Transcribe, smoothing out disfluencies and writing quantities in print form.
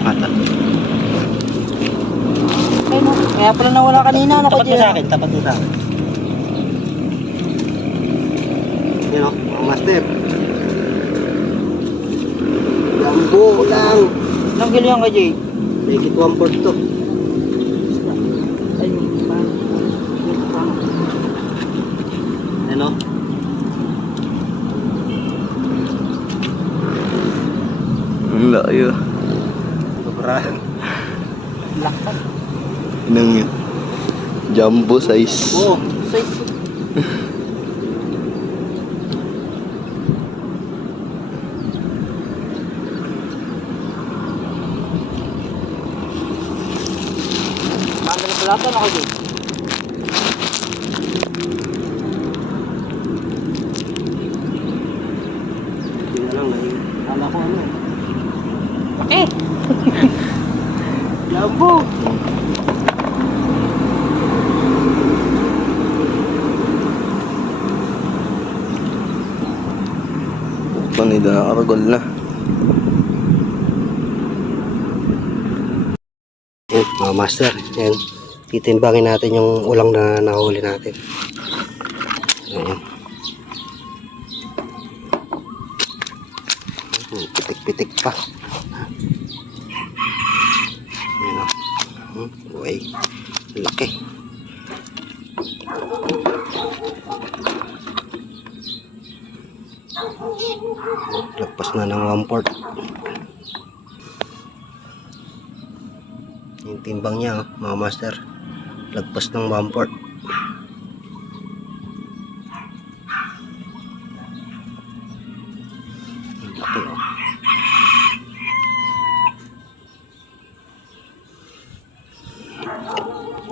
Mata. Ayun, no? Kaya pala nawala kanina. Ano Tapat mo sa akin, tapat mo sa akin. Yan o, mga master. Lambo lang. Ilang kilo yan kay Jay? Make it 1/4 to. Ayun, Yan o. Ang laki ah. Sobra. lakad. Nang yun. Jumbo size. Oo. Size. Mandala pala ito, ano kay Jay? Hindi na lang. Kala ko ano. Laki! Lambo. Panida nakakaragol na. Yan, mga master. Yan. Titimbangin natin yung ulang na nahuli natin. Ayan. Pitik-pitik pa. Ayan o. Uy. Laki. Lagpas na ng 1/4. Yung timbang niya, mga master, lagpas ng 1/4. Laki oh.